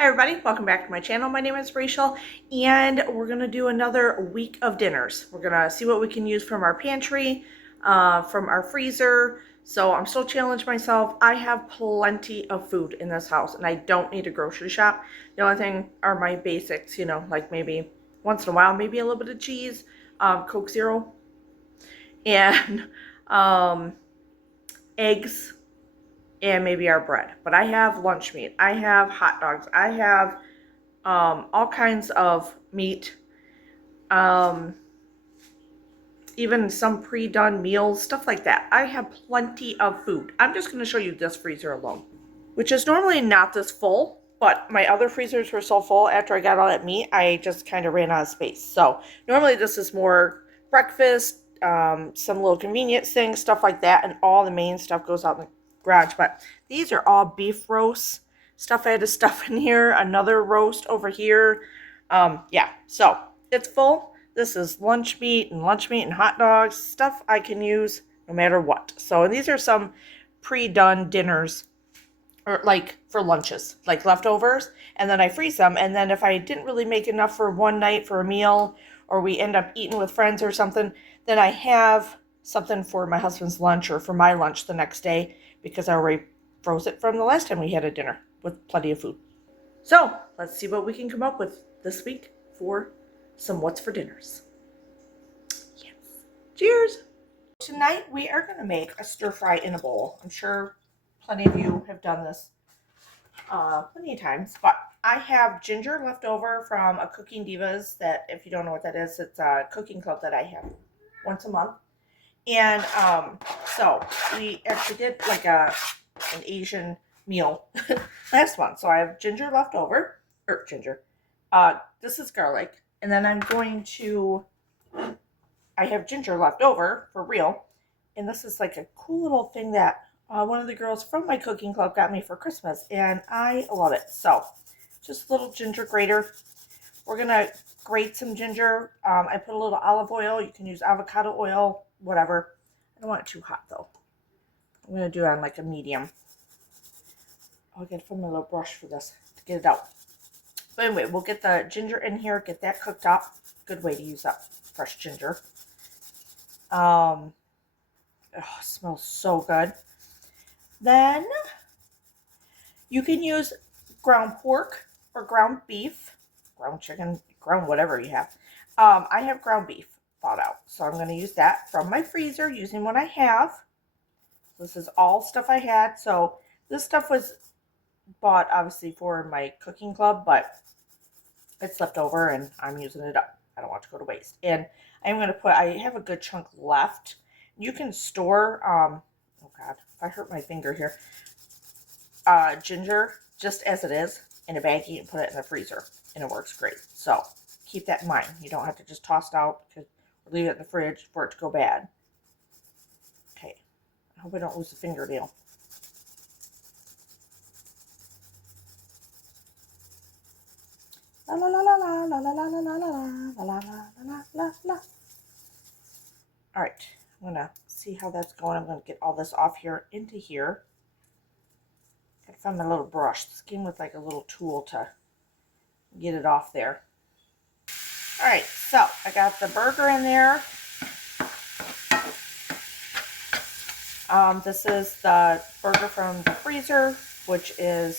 Hi everybody, welcome back to my channel. My name is Rachel and we're going to do another week of dinners. We're going to see what we can use from our pantry, from our freezer. So I'm still challenging myself. I have plenty of food in this house and I don't need a grocery shop. The only thing are my basics, you know, like maybe once in a while, maybe a little bit of cheese, Coke Zero, and eggs, and maybe our bread. But I have lunch meat. I have hot dogs. I have all kinds of meat, even some pre-done meals, stuff like that. I have plenty of food. I'm just going to show you this freezer alone, which is normally not this full, but my other freezers were so full after I got all that meat, I just kind of ran out of space. So normally this is more breakfast, some little convenience things, stuff like that, and all the main stuff goes out in the garage. But these are all beef roasts, stuff I had to stuff in here, another roast over here. Yeah, so it's full. This is lunch meat and hot dogs, stuff I can use no matter what. So, and these are some pre-done dinners, or like for lunches, like leftovers, and then I freeze them. And then if I didn't really make enough for one night for a meal, or we end up eating with friends or something, then I have something for my husband's lunch or for my lunch the next day, because I already froze it from the last time we had a dinner with plenty of food. So let's see what we can come up with this week for some what's for dinners. Yes. Cheers! Tonight we are going to make a stir fry in a bowl. I'm sure plenty of you have done this plenty of times, but I have ginger left over from a Cooking Divas, that if you don't know what that is, it's a cooking club that I have once a month. And so we actually did like an Asian meal last month. So I have ginger left over, or ginger. This is garlic, and then I have ginger left over for real, and this is like a cool little thing that one of the girls from my cooking club got me for Christmas, and I love it. So just a little ginger grater. We're gonna grate some ginger. I put a little olive oil. You can use avocado oil, whatever. I don't want it too hot though. I'm gonna do it on like a medium. I'll get from my little brush for this to get it out. But anyway, we'll get the ginger in here, get that cooked up. Good way to use up fresh ginger. Oh, it smells so good. Then you can use ground pork or ground beef, ground chicken, ground whatever you have. I have ground beef thawed out, so I'm going to use that from my freezer using what I have. This is all stuff I had. So this stuff was bought obviously for my cooking club, but it's left over and I'm using it up. I don't want to go to waste. And I'm going to I have a good chunk left. You can store, oh God, if I hurt my finger here, ginger just as it is in a baggie and put it in the freezer, and it works great. So keep that in mind. You don't have to just toss it out or leave it in the fridge for it to go bad. Okay, I hope I don't lose a fingernail. La la la la la la la la la la la la la la la. All right, I'm gonna see how that's going. I'm gonna get all this off here into here. Gotta find my little brush. This came with like a little tool to get it off there. All right, so I got the burger in there. This is the burger from the freezer, which is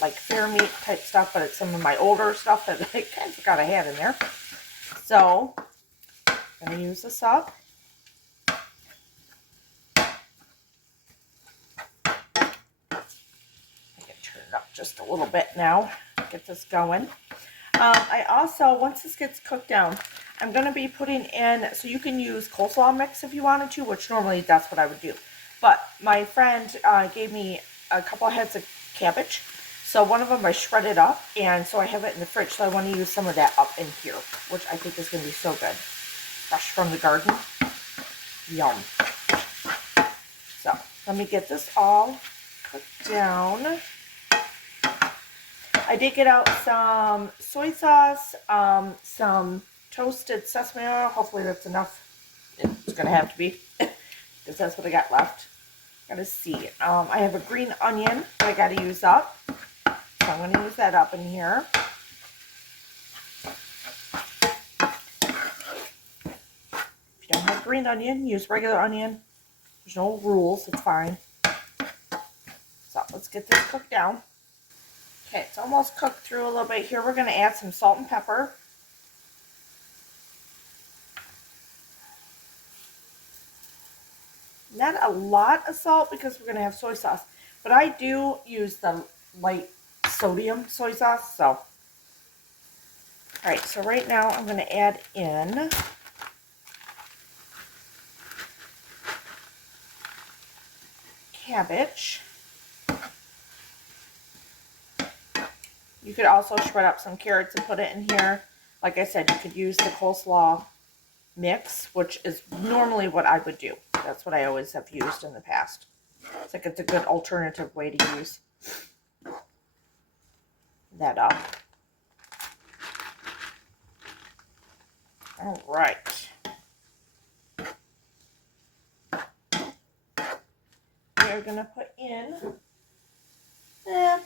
like fair meat type stuff, but it's some of my older stuff that I kind of forgot I had in there. So I'm going to use this up. I can turn it up just a little bit now, get this going. I also, once this gets cooked down, I'm going to be putting in, so you can use coleslaw mix if you wanted to, which normally that's what I would do. But my friend gave me a couple of heads of cabbage. So one of them I shredded up, and so I have it in the fridge. So I want to use some of that up in here, which I think is going to be so good. Fresh from the garden. Yum. So let me get this all cooked down. I did get out some soy sauce, some toasted sesame oil. Hopefully that's enough. It's going to have to be, because that's what I got left. Gotta see. I have a green onion that I gotta use up. So I'm going to use that up in here. If you don't have green onion, use regular onion. There's no rules, it's fine. So let's get this cooked down. Okay, it's almost cooked through a little bit here. We're going to add some salt and pepper. Not a lot of salt because we're going to have soy sauce, but I do use the light sodium soy sauce. So, all right, so right now I'm going to add in cabbage. You could also shred up some carrots and put it in here. Like I said, you could use the coleslaw mix, which is normally what I would do. That's what I always have used in the past. It's like it's a good alternative way to use that up. All right. We're going to put in a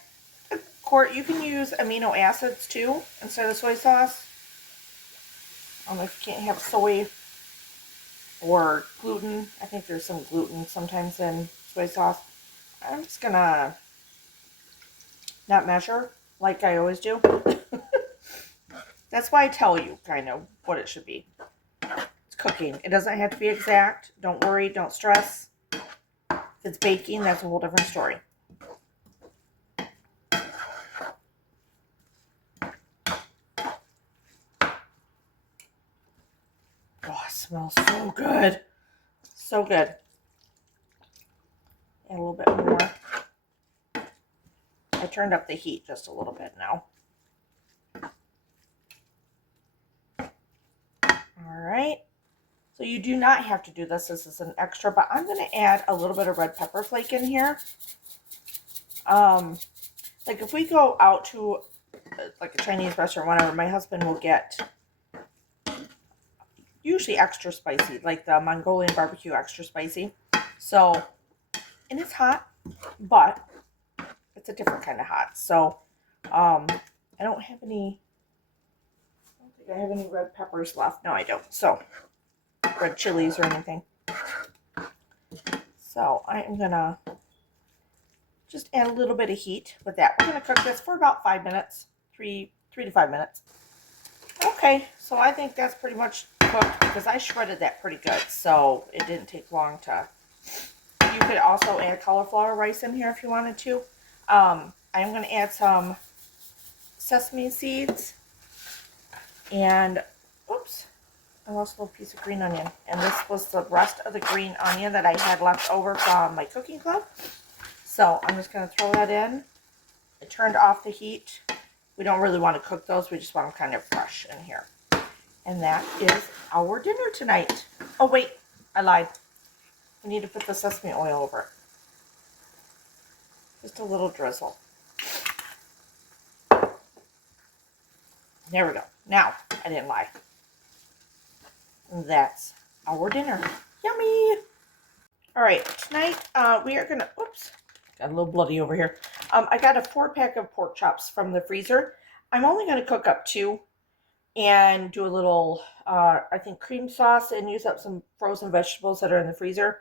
quart. You can use amino acids too instead of soy sauce. If you can't have soy or gluten. I think there's some gluten sometimes in soy sauce. I'm just going to not measure like I always do. That's why I tell you kind of what it should be. It's cooking. It doesn't have to be exact. Don't worry. Don't stress. If it's baking, that's a whole different story. Oh, it smells so good. So good. Add a little bit more. I turned up the heat just a little bit now. All right. So you do not have to do this. This is an extra, but I'm going to add a little bit of red pepper flake in here. Like if we go out to like a Chinese restaurant, whatever, my husband will get usually extra spicy, like the Mongolian barbecue extra spicy. So, and it's hot, but it's a different kind of hot. So, I don't think I have any red peppers left. No, I don't. So, red chilies or anything. So, I am going to just add a little bit of heat with that. We're going to cook this for about 5 minutes, 3 to 5 minutes. Okay, so I think that's pretty much cooked because I shredded that pretty good, so it didn't take long to. You could also add cauliflower rice in here if you wanted to. I'm going to add some sesame seeds and, oops, I lost a little piece of green onion. And this was the rest of the green onion that I had left over from my cooking club. So I'm just going to throw that in. I turned off the heat. We don't really want to cook those. We just want them kind of fresh in here. And that is our dinner tonight. Oh, wait. I lied. We need to put the sesame oil over it. Just a little drizzle. There we go. Now, I didn't lie. That's our dinner. Yummy! All right, tonight we are going to, oops, got a little bloody over here. I got a 4-pack of pork chops from the freezer. I'm only going to cook up 2 and do a little, I think, cream sauce and use up some frozen vegetables that are in the freezer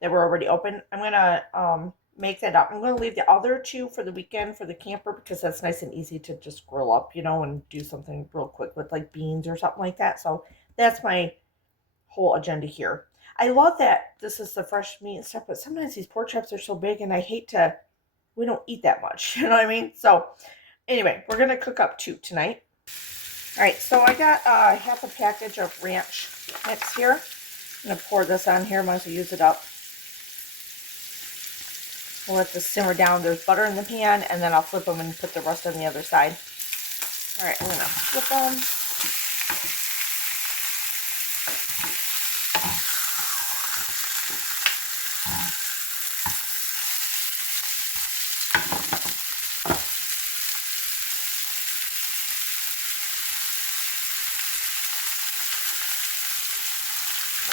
that were already open. I'm going to make that up. I'm going to leave the other 2 for the weekend for the camper because that's nice and easy to just grill up, you know, and do something real quick with like beans or something like that. So that's my whole agenda here. I love that this is the fresh meat and stuff, but sometimes these pork chops are so big and I hate to, we don't eat that much, you know what I mean? So anyway, we're going to cook up 2 tonight. All right, so I got half a package of ranch mix here. I'm going to pour this on here. Might as well use it up. We'll let this simmer down. There's butter in the pan, and then I'll flip them and put the rest on the other side. All right, I'm going to flip them.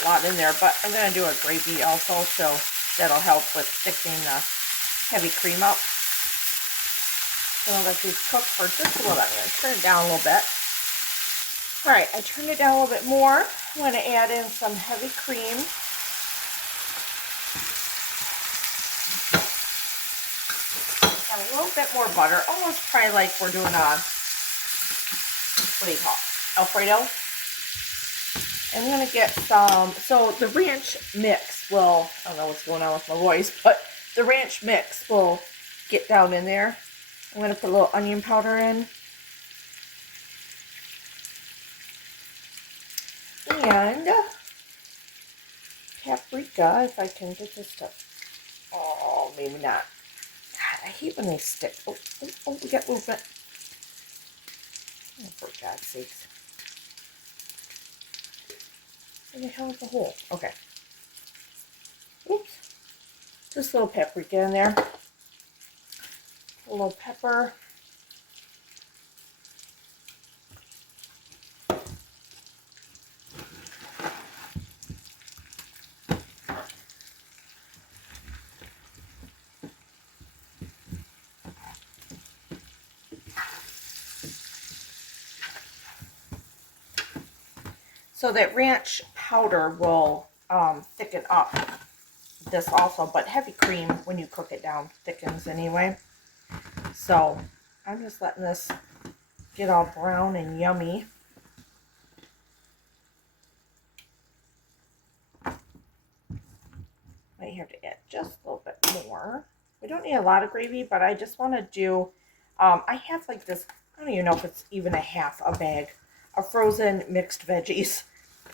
A lot in there, but I'm going to do a gravy also, so that'll help with thickening the heavy cream up. Gonna let these cook for just a little bit. I'm gonna turn it down a little bit. All right, I turned it down a little bit more. I'm gonna add in some heavy cream. And a little bit more butter, almost probably like we're doing a, what do you call it, Alfredo. I'm gonna get some, so the ranch mix will, I don't know what's going on with my voice, but the ranch mix will get down in there. I'm gonna put a little onion powder in. And paprika, if I can get this stuff. Oh, maybe not. God, I hate when they stick. Oh, we got movement. Oh, for God's sakes. Where the hell is the hole? Okay. Oops. Just a little paprika in there. A little pepper. So that ranch powder will thicken up this also, but heavy cream, when you cook it down, thickens anyway. So I'm just letting this get all brown and yummy. Might have to add just a little bit more. We don't need a lot of gravy, but I just want to do, I have like this, I don't even know if it's even a half a bag of frozen mixed veggies.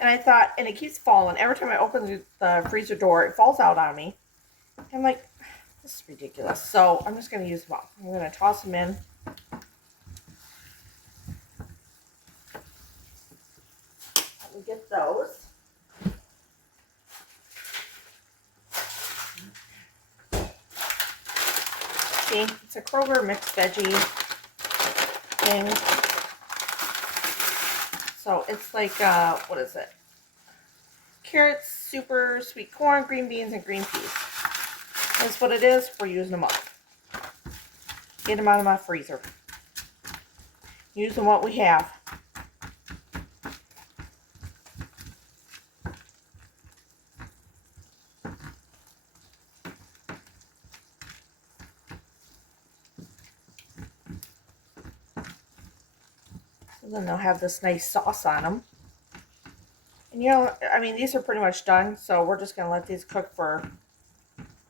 And I thought, and it keeps falling. Every time I open the freezer door, it falls out on me. I'm like, this is ridiculous. So I'm just going to use them up. I'm going to toss them in. Let me get those. See, it's a Kroger mixed veggie thing. So it's like, what is it? Carrots, super sweet corn, green beans, and green peas. That's what it is. We're using them up. Get them out of my freezer. Using what we have. So then they'll have this nice sauce on them. And you know, I mean, these are pretty much done, so we're just going to let these cook for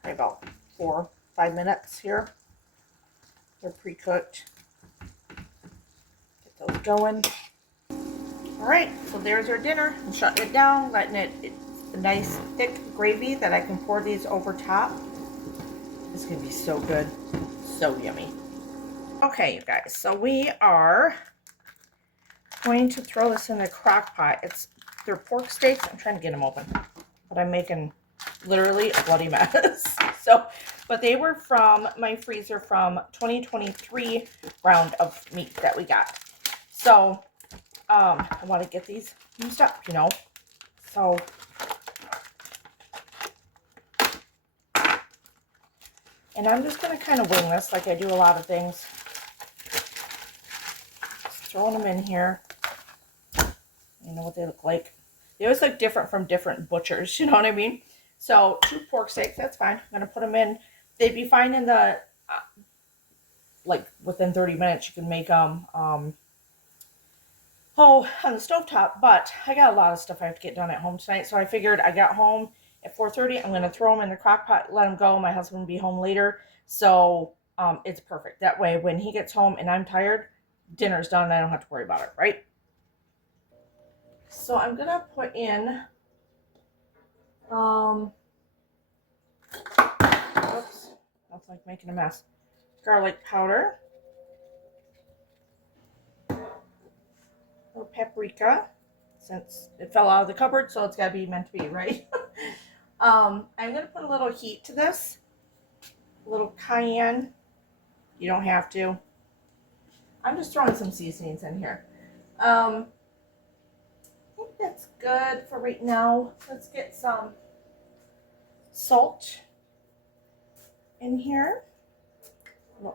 probably about 4-5 minutes here. They're pre-cooked. Get those going. Alright, so there's our dinner. I'm shutting it down, letting it's a nice thick gravy that I can pour these over top. It's going to be so good. So yummy. Okay, you guys, so we are going to throw this in the crock pot. They're pork steaks. I'm trying to get them open, but I'm making literally a bloody mess. But they were from my freezer from 2023 round of meat that we got. So, I want to get these used up, you know. So, and I'm just going to kind of wing this like I do a lot of things. Just throwing them in here. You know what they look like. They always look different from different butchers, you know what I mean? So 2 pork steaks, that's fine. I'm going to put them in. They'd be fine in the, like within 30 minutes you can make them, on the stovetop. But I got a lot of stuff I have to get done at home tonight. So I figured I got home at 4:30. I'm going to throw them in the crock pot, let them go. My husband will be home later. So it's perfect. That way when he gets home and I'm tired, dinner's done. I don't have to worry about it, right? So I'm going to put in, oops, that's like making a mess. Garlic powder. A little paprika, since it fell out of the cupboard, so it's got to be meant to be, right? I'm going to put a little heat to this. A little cayenne. You don't have to. I'm just throwing some seasonings in here. I think that's good for right now. Let's get some salt in here.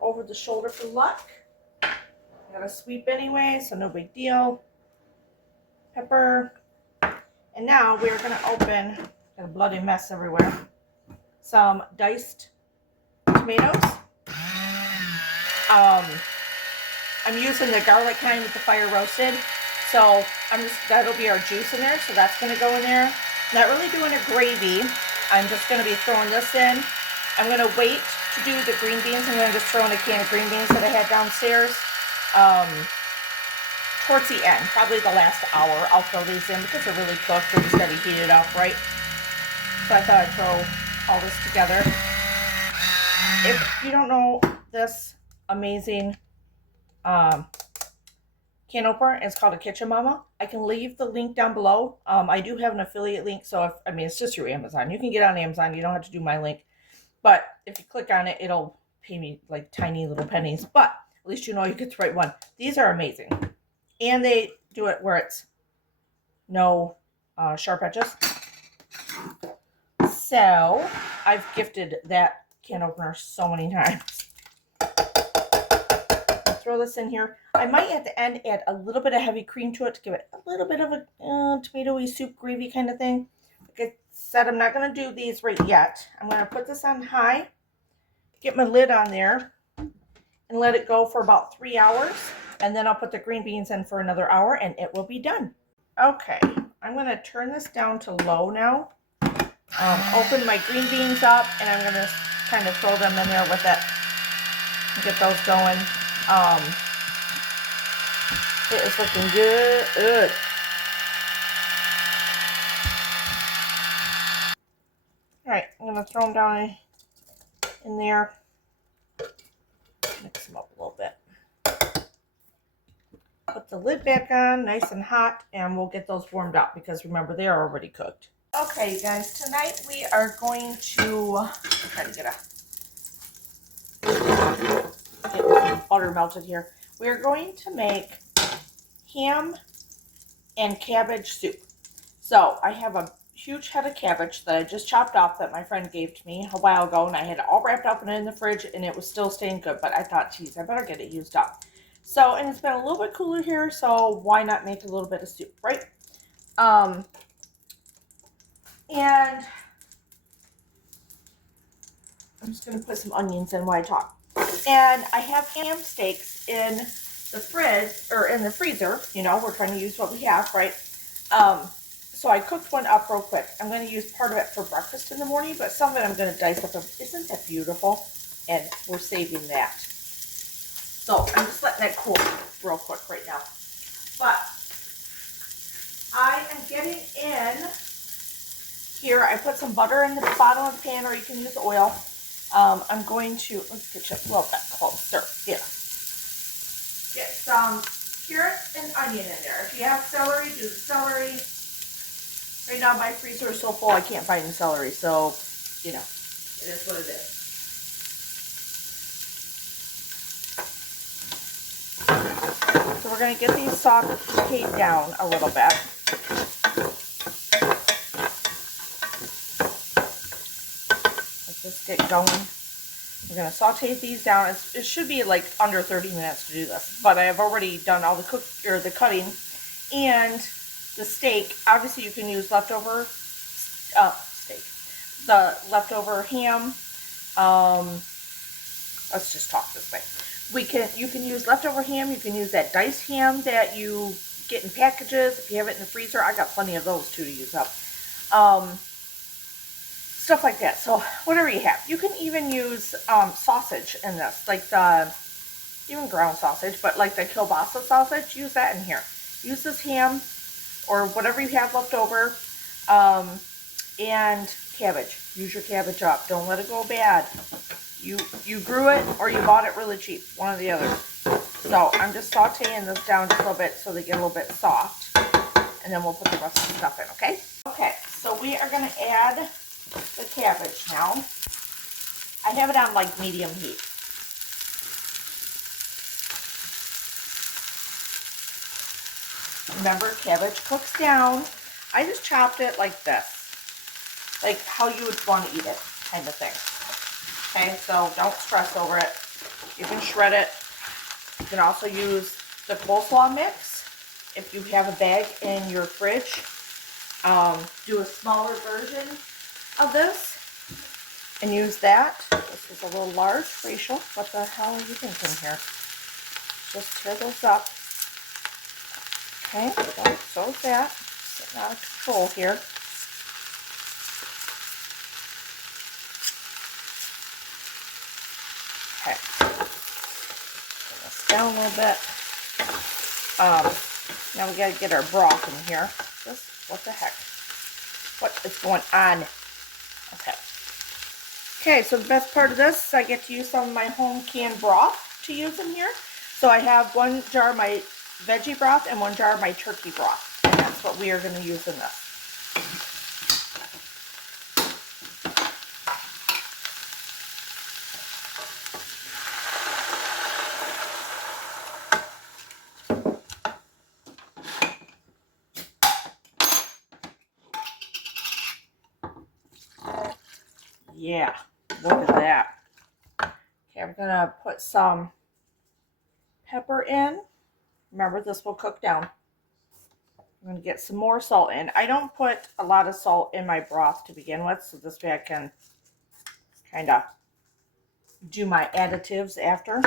over the shoulder for luck. I got a sweep anyway, so no big deal. Pepper. And now we're going to open, got a bloody mess everywhere, some diced tomatoes. I'm using the garlic kind with the fire roasted. So that'll be our juice in there. So that's going to go in there. Not really doing a gravy. I'm just going to be throwing this in. I'm going to wait to do the green beans. I'm going to just throw in a can of green beans that I had downstairs. Towards the end, probably the last hour, I'll throw these in because they're really cooked. They're just got to heat it up, right? So I thought I'd throw all this together. If you don't know this amazing can opener, it's called a Kitchen Mama. I can leave the link down below. I do have an affiliate link, so it's just through Amazon. You can get on Amazon. You don't have to do my link. But if you click on it, it'll pay me like tiny little pennies. But at least you know you get the right one. These are amazing. And they do it where it's no sharp edges. So I've gifted that can opener so many times. I'll throw this in here. I might at the end add a little bit of heavy cream to it to give it a little bit of a tomatoey soup gravy kind of thing. Like I said, I'm not going to do these right yet. I'm going to put this on high, get my lid on there, and let it go for about 3 hours. And then I'll put the green beans in for another hour and it will be done. Okay, I'm going to turn this down to low now. Open my green beans up and I'm going to kind of throw them in there with it and get those going. It is looking good. Alright, I'm going to throw them down in there. Mix them up a little bit. Put the lid back on, nice and hot, and we'll get those warmed up because remember, they are already cooked. Okay, you guys, tonight we are going to try to get butter melted here. We are going to make ham and cabbage soup. So I have a huge head of cabbage that I just chopped off that my friend gave to me a while ago, and I had it all wrapped up and in the fridge, and it was still staying good, but I thought, geez, I better get it used up. So, and it's been a little bit cooler here, so why not make a little bit of soup, right? And I'm just going to put some onions in while I talk. And I have ham steaks in the fridge, or in the freezer. You know, we're trying to use what we have, right? So I cooked one up real quick. I'm going to use part of it for breakfast in the morning, but some of it I'm going to dice up. Isn't that beautiful? And we're saving that. So I'm just letting that cool real quick right now. But I am getting in here. I put some butter in the bottom of the pan, or you can use oil. I'm going to, let's get you a little bit closer. Yeah. Get some carrots and onion in there. If you have celery, do the celery. Right now my freezer is so full I can't find the celery. So, you know, it is what it is. So we're going to get these sauteed down a little bit. Let's just get going. We're going to saute these down. It should be like under 30 minutes to do this, but I have already done all the cutting and the steak. Obviously, you can use leftover steak, the leftover ham. Let's just talk this way. You can use leftover ham. You can use that diced ham that you get in packages. If you have it in the freezer, I got plenty of those too to use up. Stuff like that. So whatever you have. You can even use sausage in this, like even ground sausage, but like the kielbasa sausage. Use that in here. Use this ham or whatever you have left over, and cabbage. Use your cabbage up. Don't let it go bad. You grew it or you bought it really cheap, one or the other. So I'm just sauteing this down just a little bit so they get a little bit soft, and then we'll put the rest of the stuff in, okay? Okay, so we are going to add the cabbage now. I have it on like medium heat. Remember, cabbage cooks down. I just chopped it like this, like how you would want to eat it, kind of thing. Okay, so don't stress over it. You can shred it. You can also use the coleslaw mix if you have a bag in your fridge. Do a smaller version of this and use that. This is a little large, Rachel. What the hell are you thinking here? Just tear those up. Okay, so is that. Getting out of control here. Okay. Bring this down a little bit. Now we gotta get our broth in here. What the heck? What is going on? Okay. Okay, so the best part of this is I get to use some of my home canned broth to use in here. So I have 1 jar of my veggie broth and 1 jar of my turkey broth. And that's what we are going to use in this. Yeah, look at that. Okay, I'm going to put some pepper in. Remember, this will cook down. I'm going to get some more salt in. I don't put a lot of salt in my broth to begin with, so this way I can kind of do my additives after.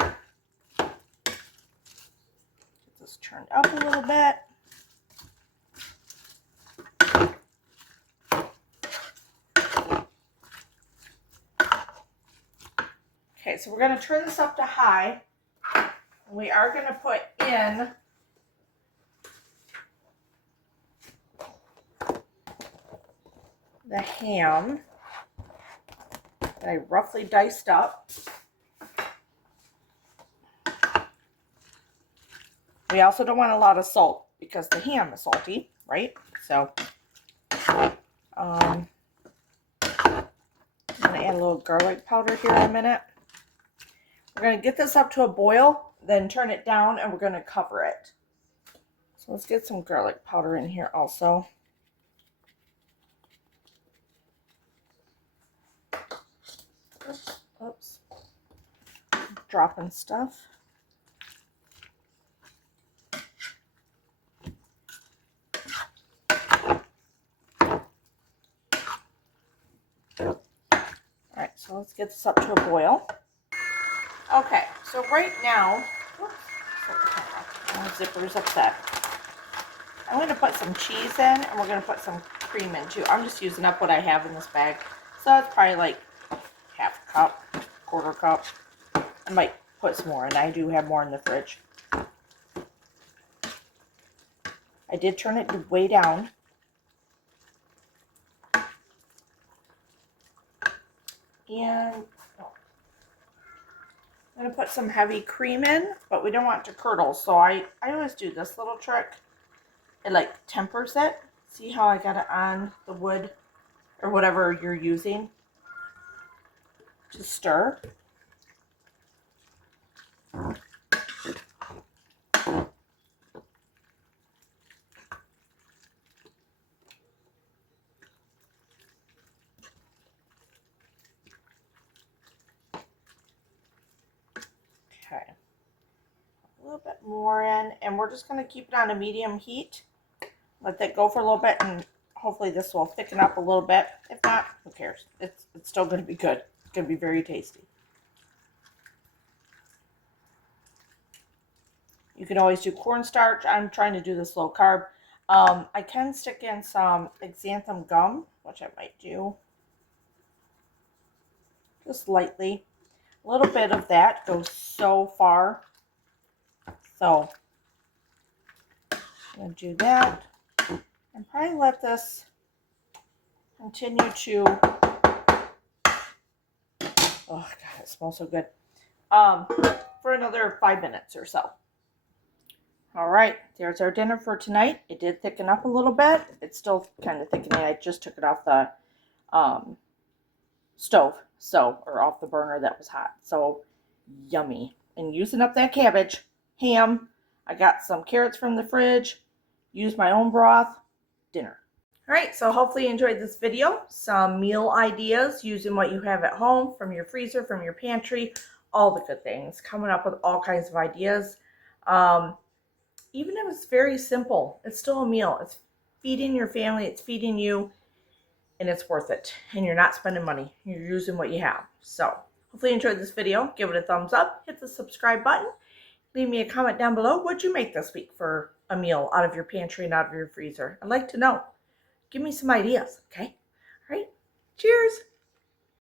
Get this turned up a little bit. Okay, so we're going to turn this up to high. We are going to put in the ham that I roughly diced up. We also don't want a lot of salt because the ham is salty, right? So I'm going to add a little garlic powder here in a minute. We're going to get this up to a boil, then turn it down, and we're going to cover it. So let's get some garlic powder in here also. Oops. Dropping stuff. Alright, so let's get this up to a boil. Okay, so right now, zipper's upset. I'm going to put some cheese in, and we're going to put some cream in too. I'm just using up what I have in this bag. So it's probably like half a cup, quarter cup. I might put some more in. I do have more in the fridge. I did turn it way down. And I'm going to put some heavy cream in, but we don't want it to curdle. So I always do this little trick. It like tempers it. See how I got it on the wood or whatever you're using to stir. Okay, a little bit more in, and we're just going to keep it on a medium heat. Let that go for a little bit, and hopefully this will thicken up a little bit. If not, who cares? It's still going to be good. It's going to be very tasty. You can always do cornstarch. I'm trying to do this low carb. I can stick in some xanthan gum, which I might do. Just lightly. A little bit of that goes so far. So I'm going to do that. And probably let this continue to, oh God, it smells so good, for another 5 minutes or so. All right, there's our dinner for tonight. It did thicken up a little bit. It's still kind of thickening. I just took it off the stove, or off the burner that was hot. So yummy. And using up that cabbage, ham, I got some carrots from the fridge, used my own broth, dinner. All right, so hopefully you enjoyed this video. Some meal ideas using what you have at home, from your freezer, from your pantry, all the good things, coming up with all kinds of ideas. Even if it's very simple, it's still a meal. It's feeding your family, it's feeding you, and it's worth it. And you're not spending money. You're using what you have. So hopefully you enjoyed this video. Give it a thumbs up, hit the subscribe button. Leave me a comment down below. What'd you make this week for a meal out of your pantry and out of your freezer? I'd like to know. Give me some ideas, okay? All right. Cheers.